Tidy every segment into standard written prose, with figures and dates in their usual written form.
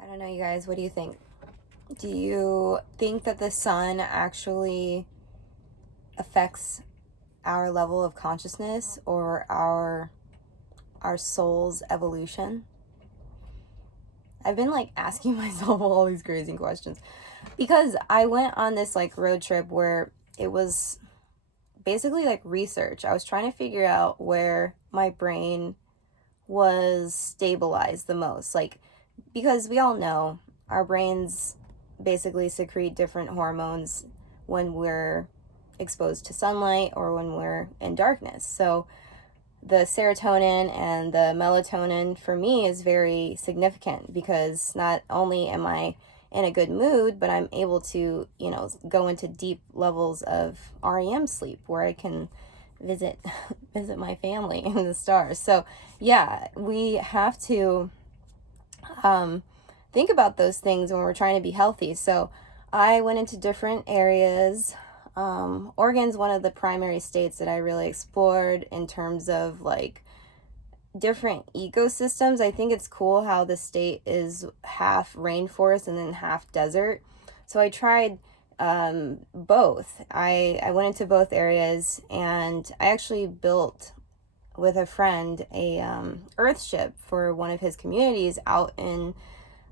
I don't know, you guys. What do you think? Do you think that the sun actually affects our level of consciousness or our soul's evolution? I've been like asking myself all these crazy questions because I went on this like road trip where it was basically like research. I was trying to figure out where my brain was stabilized the most. Like, because we all know our brains basically secrete different hormones when we're exposed to sunlight or when we're in darkness. So the serotonin and the melatonin for me is very significant because not only am I in a good mood, but I'm able to, go into deep levels of REM sleep where I can visit visit my family in the stars. So yeah, we have to think about those things when we're trying to be healthy. So I went into different areas. Oregon's one of the primary states that I really explored in terms of like different ecosystems. I think it's cool how the state is half rainforest and then half desert. So I tried both. I went into both areas, and I actually built with a friend a earth ship for one of his communities out in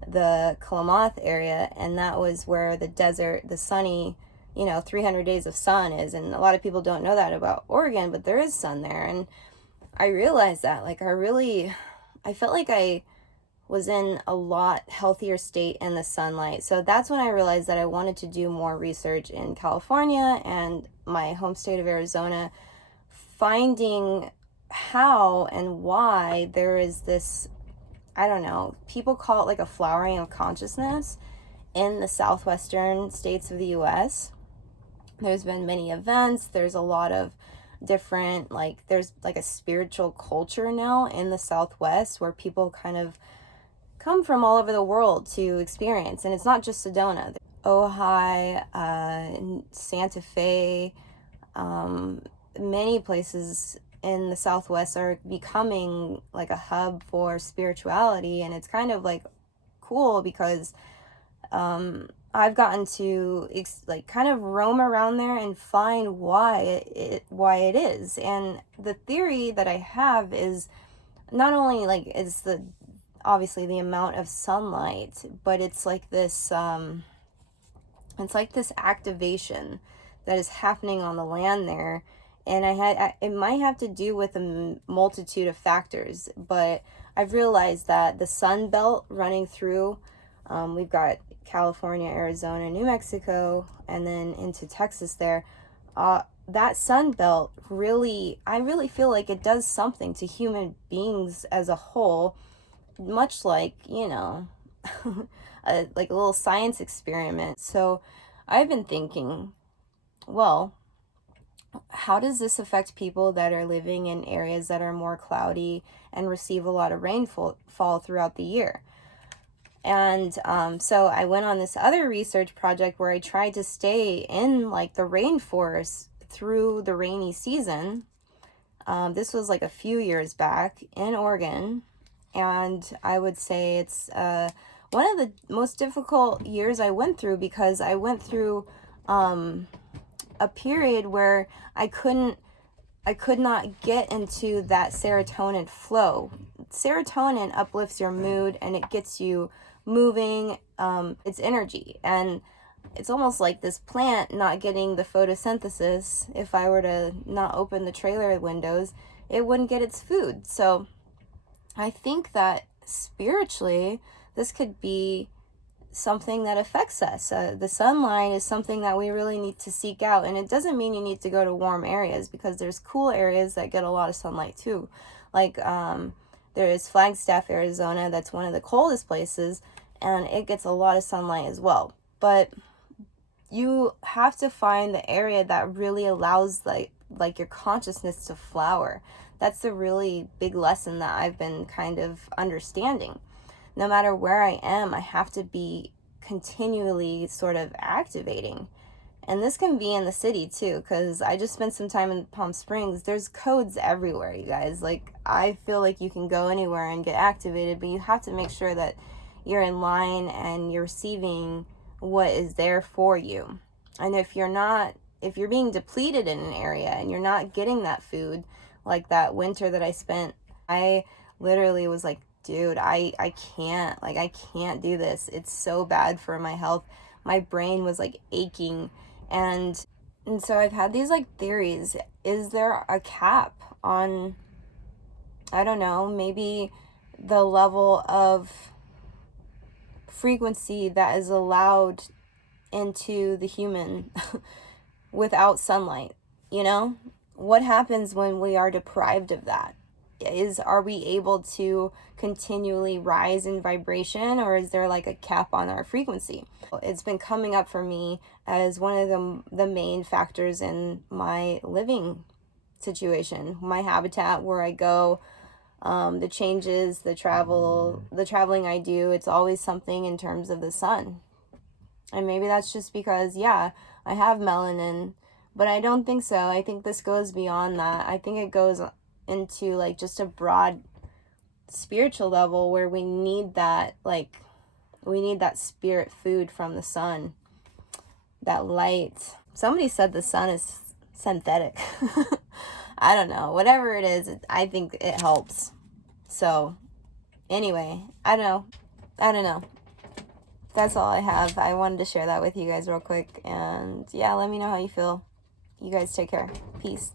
the Klamath area, and that was where the desert, the sunny, 300 days of sun is. And a lot of people don't know that about Oregon, but there is sun there. And I realized that, like, I felt like I was in a lot healthier state in the sunlight. So that's when I realized that I wanted to do more research in California and my home state of Arizona, finding how and why there is this, I don't know, people call it like a flowering of consciousness in the southwestern states of the US. There's been many events, there's a lot of different, like, there's like a spiritual culture now in the Southwest where people kind of come from all over the world to experience. And it's not just Sedona. Ojai, Santa Fe, many places in the Southwest are becoming like a hub for spirituality. And it's kind of like cool because I've gotten to like kind of roam around there and find why it is. And the theory that I have is not only like is the obviously the amount of sunlight, but it's like this activation that is happening on the land there. And it might have to do with a multitude of factors, but I've realized that the sun belt running through, we've got California, Arizona, New Mexico, and then into Texas there. That sun belt I really feel like it does something to human beings as a whole, much like, like a little science experiment. So I've been thinking, well, how does this affect people that are living in areas that are more cloudy and receive a lot of rainfall throughout the year? And so I went on this other research project where I tried to stay in like the rainforest through the rainy season. This was like a few years back in Oregon. And I would say it's one of the most difficult years I went through because I went through a period where I could not get into that serotonin flow. Serotonin uplifts your mood and it gets you moving. It's energy, and it's almost like this plant not getting the photosynthesis. If I were to not open the trailer windows, it wouldn't get its food. So I think that spiritually, this could be something that affects us. The sunlight is something that we really need to seek out. And it doesn't mean you need to go to warm areas, because there's cool areas that get a lot of sunlight too. Like there is Flagstaff, Arizona, that's one of the coldest places, and it gets a lot of sunlight as well. But you have to find the area that really allows like your consciousness to flower. That's the really big lesson that I've been kind of understanding. No matter where I am, I have to be continually sort of activating. And this can be in the city too, because I just spent some time in Palm Springs. There's codes everywhere, you guys. Like, I feel like you can go anywhere and get activated, but you have to make sure that you're in line and you're receiving what is there for you. And if you're being depleted in an area and you're not getting that food, like that winter that I spent, I literally was like, dude, I can't, like, I can't do this. It's so bad for my health. My brain was like aching. And so I've had these like theories. Is there a cap on, I don't know, maybe the level of frequency that is allowed into the human without sunlight, you know? What happens when we are deprived of that? Are we able to continually rise in vibration, or is there like a cap on our frequency? It's been coming up for me as one of the main factors in my living situation, my habitat, where I go, the changes, the traveling I do. It's always something in terms of the sun. And maybe that's just because, yeah, I have melanin, but I don't think so. I think this goes beyond that. I think it goes into like just a broad spiritual level where we need that, like, we need that spirit food from the sun, that light. Somebody said the sun is synthetic. I don't know. Whatever it is, I think it helps. So, anyway, I don't know. That's all I have. I wanted to share that with you guys real quick. And yeah, let me know how you feel. You guys take care. Peace.